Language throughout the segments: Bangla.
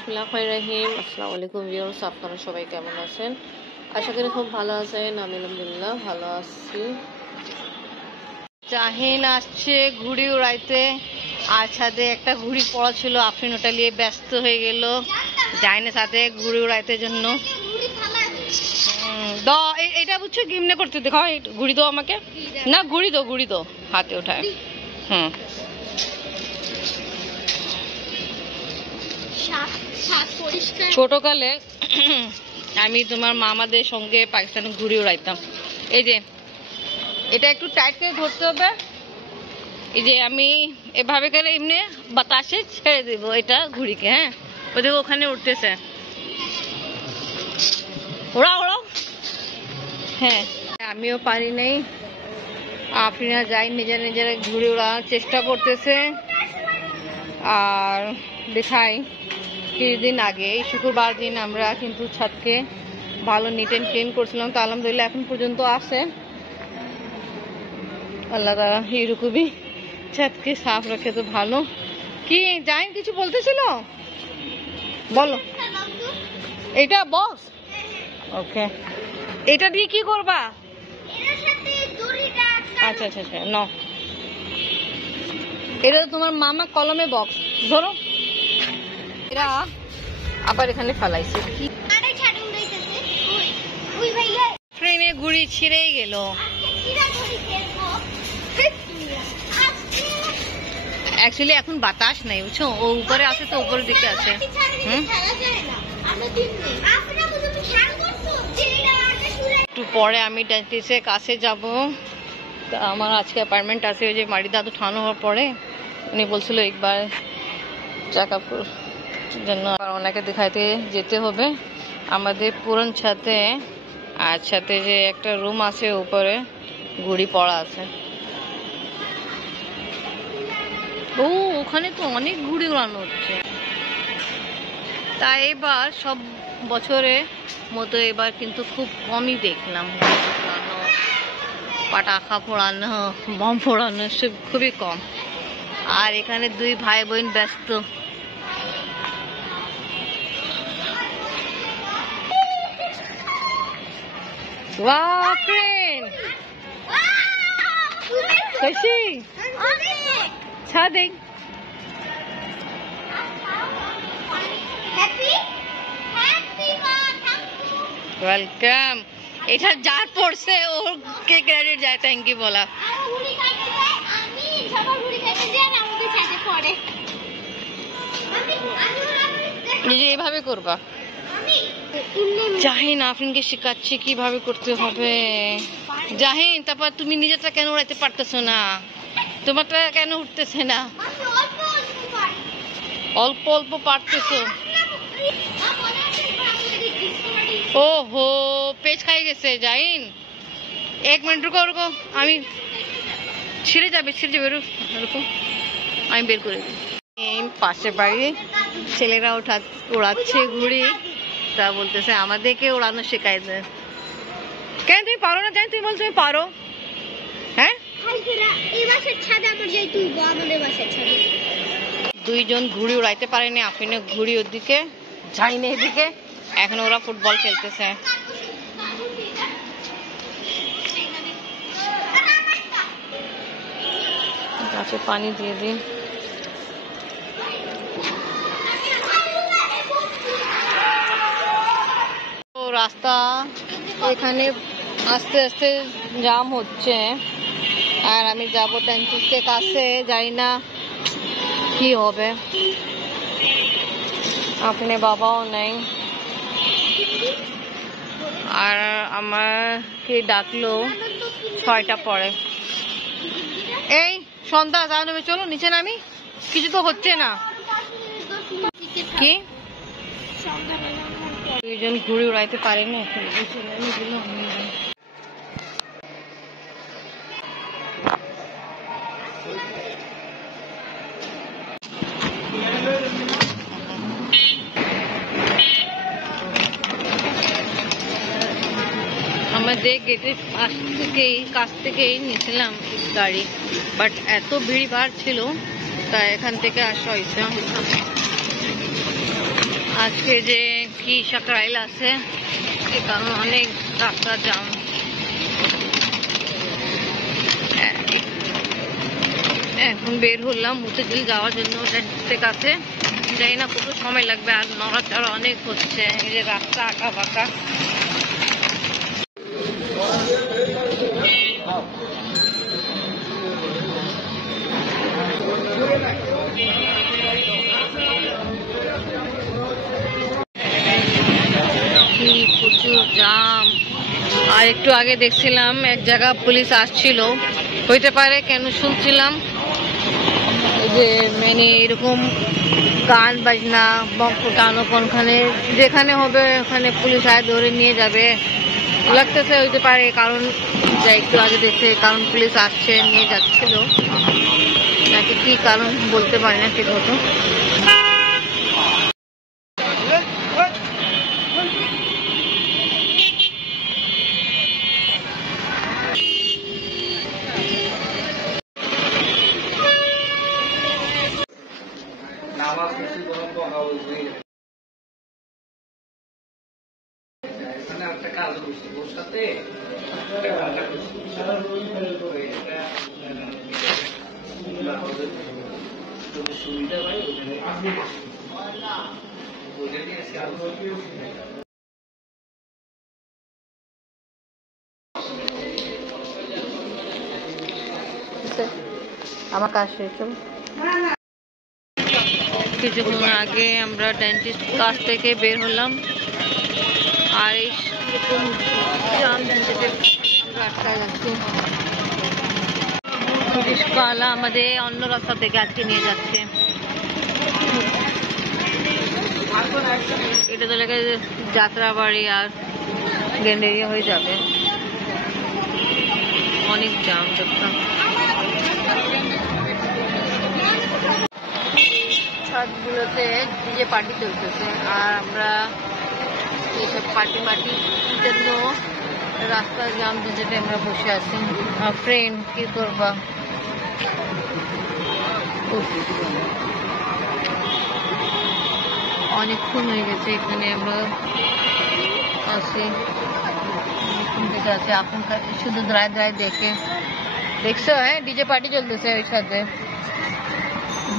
বিসমিল্লাহিররহমানিররহিম। আসসালামু আলাইকুম ভিউয়ার্স, আপনারা সবাই কেমন আছেন? আশা করি খুব ভালো আছেন। আমি আলহামদুলিল্লাহ ভালো আছি। জাহিন আসছে ঘুড়ি উড়াইতে, আর ছাদে একটা ঘুড়ি পড়া ছিল, আফরিন ওটা নিয়ে ব্যস্ত হয়ে গেল জাহিনের সাথে ঘুড়ি উড়াইতে জন্য। এটা বুঝছো গিমনে করতে দেখো, ঘুড়ি দো আমাকে, না ঘুড়ি দো হাতে ওঠায়। ছোটকালে আমি তোমার মামাদের সঙ্গে পাকিস্তানে ঘুড়ি উড়াইতাম। এই যে এটা একটু টাইট করে ধরতে হবে, এই যে আমি এভাবে করে এমনি বাতাসে ছেড়ে দেবো এটা ঘুড়িকে। হ্যাঁ, ওদের ওখানে উঠতেছে, ওড়াও। হ্যাঁ, আমিও পারি নাই। আফরিনা যাই নিজের ঘুড়ি উড়ানোর চেষ্টা করতেছে। আর দেখাই কিছুদিন আগে এই শুক্রবার দিন আমরা কিন্তু ছাদকে ভালো নিট অ্যান্ড ক্লিন করছিলাম, তো আলহামদুলিল্লাহ এখন পর্যন্ত আছে। আল্লাহ তাআলা এরকমই ছাদকে সাফ রাখে তো ভালো। কি জাইন কিছু বলতেছিল, বলো। এটা বক্স, ওকে। এটা দিয়ে কি করবা? আচ্ছা নাও, এটা তোমার মামা কলমে বক্স ধরো। এরা আবার এখানে ফেলাইছে কি, ট্রেনে ঘুড়ি ছিঁড়েই গেল। অ্যাকচুয়ালি এখন বাতাস নাই বুঝছো, ও উপরে আছে তো উপরের দিকে আছে। একটু পরে আমি ডেন্টিস্টের কাছে যাব। আমার আজকে অ্যাপয়েন্টমেন্ট আছে, ওই যে মাড়ি দাঁত উঠানো হওয়ার পরে উনি বলছিল একবার চেক আপ জন্য ওনাকে দেখাইতে যেতে হবে আমাদের পুরান ছাদে। আর ছাদে যে একটা রুম আছে উপরে ঘুড়ি পড়া আছে। ও ওখানে তো অনেক ঘুড়ি উড়ানো হচ্ছে। তাই এবার সব বছরের মতো এবার কিন্তু খুব কমই দেখলাম উড়ানো, পাটাখা ফোড়ানো, বম ফোড়ানো সব খুবই কম। আর এখানে দুই ভাই বোন ব্যস্ত। वाह फ्रेंड, कैसी छादे वेलकम। এটা যার পড়ছে ওর কে ক্রেডিট যায়, থ্যাংক ইউ বলা। এইভাবে করবা। জাহিন আফরিনকে শেখাচ্ছে কিভাবে করতে হবে। জাহিন, তারপর তুমি নিজেটা কেন উড়াইতে পারতেছো না? তোমারটা কেন উঠতেছে না? অল্প অল্প পারতেছো। ওহো, পেজ খাই গেছে জাহিন। এক মিনিট রুকো, আমি ছিঁড়ে যাবে এরকম, আমি বের করে দিই। পাশের বাড়ি ছেলেরা উড়াচ্ছে ঘুড়ি, তা বলতেছে আমাদেরকে উড়ানো শেখাই দেয়। কেন তুমি পারো না? জানি তুমি বলছো তুমি পারো। হ্যাঁ, দুইজন ঘুড়ি উড়াইতে পারেনি। আফরিনে ঘুড়ি ওদিকে, জাহিন এদিকে। এখন ওরা ফুটবল খেলতেছে। গাছে পানি দিয়ে দিন। রাস্তা এখানে আস্তে আস্তে জাম হচ্ছে, আর আমি যাবো ডেন্টিস্টের কাছে, জানি না কি হবে। আপনি বাবাও নেই, আর আমাকে ডাকলো 6টা পরে। এই সন্ধ্যা যা নেবে, চলো নিচে নামি। কিছু তো হচ্ছে না। কি দুইজন ঘুড়ি উড়াইতে পারেনি। আমাদের গেটের কাছ থেকেই নিয়েছিলাম গাড়ি, বাট এত ভিড় ছিল তাই এখান থেকে আসা হয়েছে। আজকে যে কি সাকরাইল আছে সে কারণে অনেক রাস্তা জাম। এখন বের হলাম মুতেঝিল যাওয়ার জন্য কাছে, জানি না কত সময় লাগবে, আর নড়াচড়া অনেক হচ্ছে, এই যে রাস্তা আঁকা বাঁকা। প্রচুর জাম। আর একটু আগে দেখছিলাম এক জায়গা পুলিশ আসছিল, হইতে পারে কেন শুনছিলাম যে মানে এরকম গান বাজনা বম ফুটানো, কোনখানে যেখানে হবে ওখানে পুলিশ আয় ধরে নিয়ে যাবে লাগতেছে, হইতে পারে কারণ যা একটু আগে দেখছে কারণ পুলিশ আসছে নিয়ে যাচ্ছিল, নাকি কি কারণ বলতে পারি না ঠিক মতো। আমার কাজ শেষ হল। কিছুক্ষণ আগে আমরা ডেন্টিস্ট কাছ থেকে বের হলাম, আর এই রাস্তায় যাচ্ছি। রিস্কাওয়ালা আমাদের অন্য রাস্তা থেকে আজকে নিয়ে যাচ্ছে। এটা তো লেগে যাত্রাবাড়ি আর গেন্ডেরিয়া হয়ে যাবে, অনেক জাম দেখতাম। ছাদগুলোতে ডিজে পার্টি চলতেছে, আর আমরা এইসব পার্টি জন্য রাস্তায় জাম যেতে আমরা বসে আছি। ফ্রেন্ড কি করবা, অনেকক্ষণ হয়ে গেছে এখানে আমরা আছি, অনেকক্ষণ থেকে আছে। আপন শুধু দাঁড়ায় দেখে দেখছো, হ্যাঁ ডিজে পার্টি চলতেছে ওই সাথে,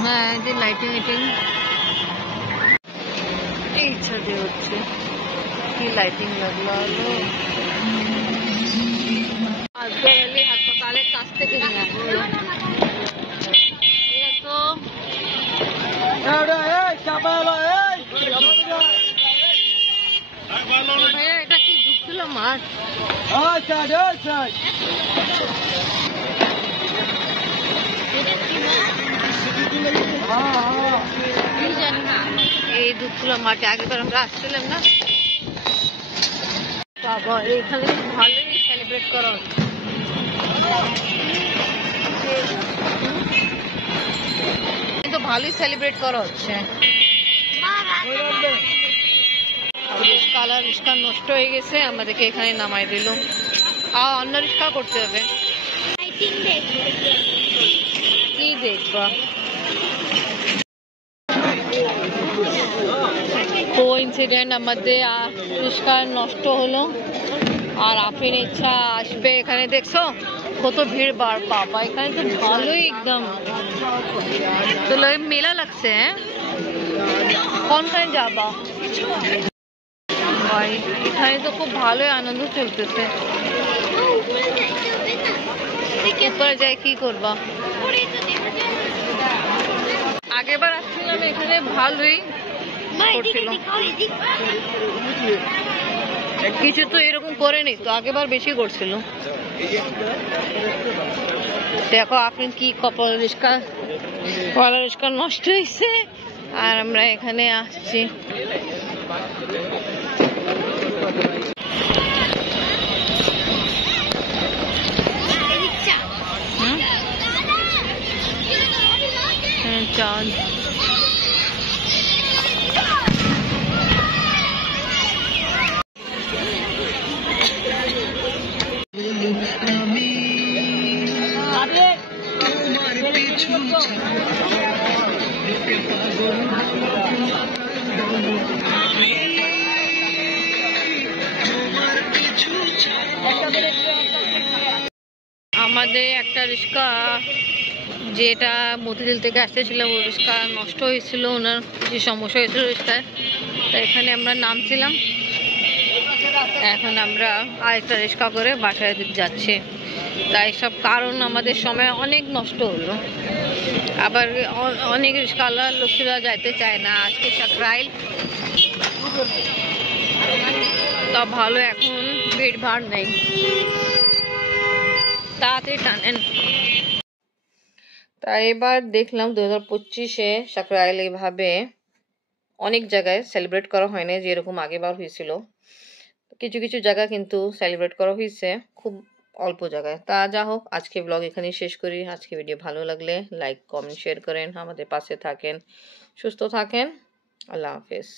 হ্যাঁ যে লাইটিং এই ছাদে হচ্ছে, কি লাইটিং লাগলো আজকে হাসপাতালের কাছ থেকে নিয়ে আসলো। এটা কি ঢুকছিল মাঠ, এই দুধগুলো মাঠে আগেবার আমরা আসছিলাম না। বাবা এখানে ভালোই সেলিব্রেট করা হচ্ছে, কিন্তু ভালোই সেলিব্রেট করা হচ্ছে। কালার রিস্কা নষ্ট হয়ে গেছে, আমাদেরকে এখানে নামাই দিল, আর অন্য রিস্কা করতে হবে। কি দেখবা, কোইন্সিডেন্ট আমাদের রিস্কা নষ্ট হলো, আর আফরিন ইচ্ছা আসবে এখানে। দেখছো কত ভিড়, বাবা এখানে তো ভালোই একদম তো মেলা লাগছে। হ্যাঁ কোনখানে যাবা ভাই, এখানে তো খুব ভালোই আনন্দ চলতেছে। এরপরে যাই কি করবা, আগেরবার আসছিলাম এখানে ভালোই করছিল, কিছু তো এরকম করেনি তো, আগেবার বেশি করছিল। দেখো আপনি কি কপাল, রিস্কা নষ্ট হয়েছে, আর আমরা এখানে আসছি। চাঁদ আমাদের একটা রিক্সা যেটা মতিঝিল থেকে আসতেছিল, ওই রিক্সা নষ্ট হয়েছিল, ওনার কিছু সমস্যা হয়েছিল রিক্সায়, তো এখানে আমরা নামছিলাম। এখন আমরা আরেকটা রিক্সা করে বাসায় যাচ্ছি। তাই সব কারণ আমাদের সময় অনেক নষ্ট হলো। আবার অনেক রিক্সাওয়ালা লোকেরা যাইতে চায় না। আজকে সাকরাইল তা ভালো, এখন ভিড় ভাড় নেই, তাড়াতাড়ি টানেন। তাই এবার দেখলাম 2025-এ সাকরাইল এইভাবে অনেক জায়গায় সেলিব্রেট করা হয় না যেরকম আগেবার হয়েছিল। কিছু কিছু জায়গা কিন্তু সেলিব্রেট করা হয়েছে, খুব অল্প জায়গায়। তা যা হোক, আজকে ব্লগ এখানেই শেষ করি। আজকে ভিডিও ভালো লাগলে লাইক, কমেন্ট, শেয়ার করেন, আমাদের পাশে থাকেন, সুস্থ থাকেন। আল্লাহ হাফেজ।